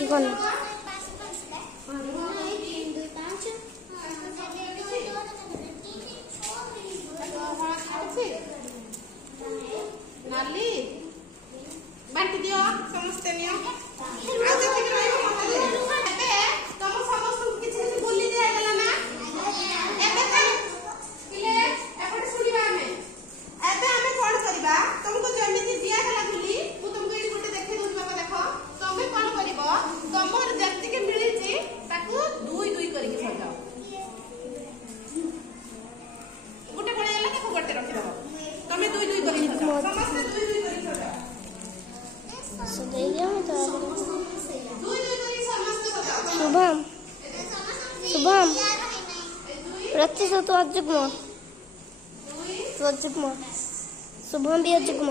कौन नाली बांटी दियो समस्ते नियो शुभम शुभम प्रतिशत तो अजुग्म तो अजुग्म शुभम भी अजुग्म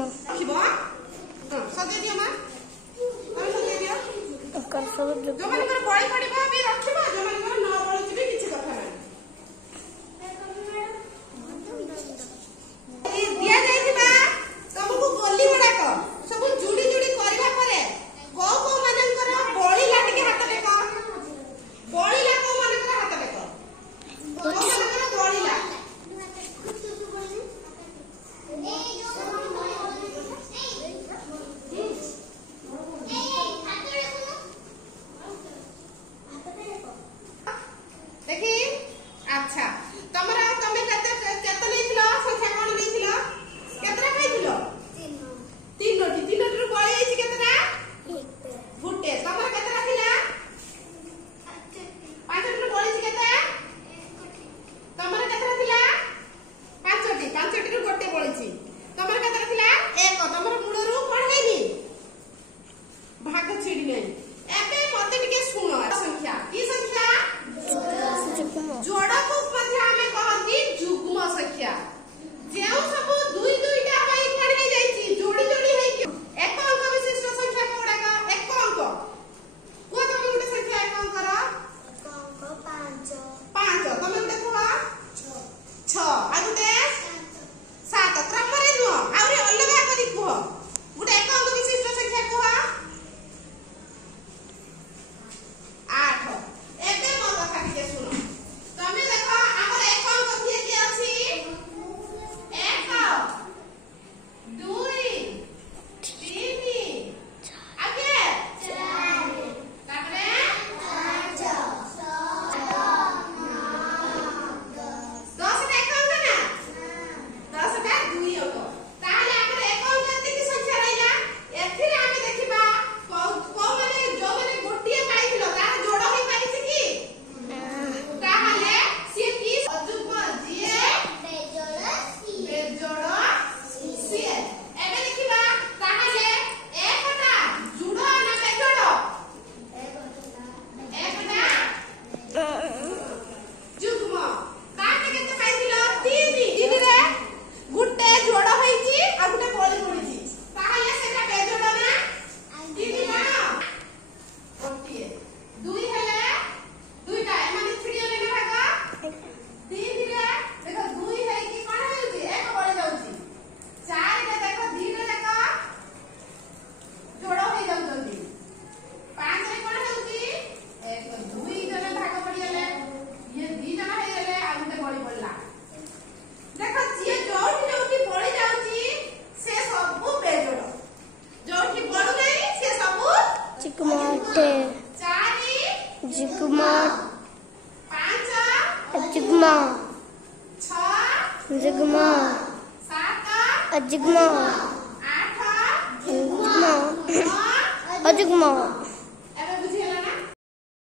अच्छा तमरा तमे केते नेथिलो संख्या कोन नेथिलो केतरा खाइथिलो तीनोटी रो बळी आइछि केतरा गुटे तमरा केतरा थिला पांचटी रो बळी छि केते तमरा केतरा थिला पांचटी रो गोटे बळी छि तमरा केतरा थिला एक तमरा मूळरू कोन हेनी भाग छिडी नै एबे मते टिके सुनो संख्या की संख्या जोड़ा को मध्य हमें कहती जुग्म संख्या जेउ सब दुई दुईटा होई कोन हे जाईची जोड़ी जोड़ी हे के एक अंक विशिष्ट संख्या कोडा का एक अंक को तमे उठे संख्या एक अंक रा एक अंक 5 तमे उठे कुआ 6 आ गुटे 7 क्रम रे नुह आउरे अलगा करी कुह गुटे एक अंक विशिष्ट संख्या कुह 8 एबे मो कथा के सुनो तमे देखो हमर एक अंक किए के अछि 1 2 3 आगे 4 तापरे 5 6 10 एक अंक ना 10 टा 2 अंक ताले हमर एक अंक केते संख्या रहिला एथिरे हम देखिबा को माने जो माने गोटिए पाइथिलो तार जोड़ होई पाइछि की ताहाले से की अजुग्म जिए बेजोड़ सिए एबे देखिबा ताहाले एकटा जुड़ ना बेजोड़ एकटा जुग्म ताके केते पाइथिलो 3 रे गुटे जोड़ होईची आ गुटे बळी पडिची ताहाले सेटा बेजोड़ ना 3 ना गोटिए 2 हेले दुईटा माने छिडिले ना भाग 3 रे देखो 2 है कि कोन हेउची एक बळी जाउची 4 रे देखो 2 रे देखो जोड़ होई जाउचंती 5 रे कोन हेउची एक 2 जने भाग पडिले ये 2 जने हेले आ गुटे बळी पडला देखो जे जोठी जोठी बळी जाउची से सब बेजोड़ जोठी बळु नै से सब चिकमाटे 4 जिगमा 5 अजुग्मा 6 जिगमा 7 अजुग्मा 8 अजुग्मा अजुग्मा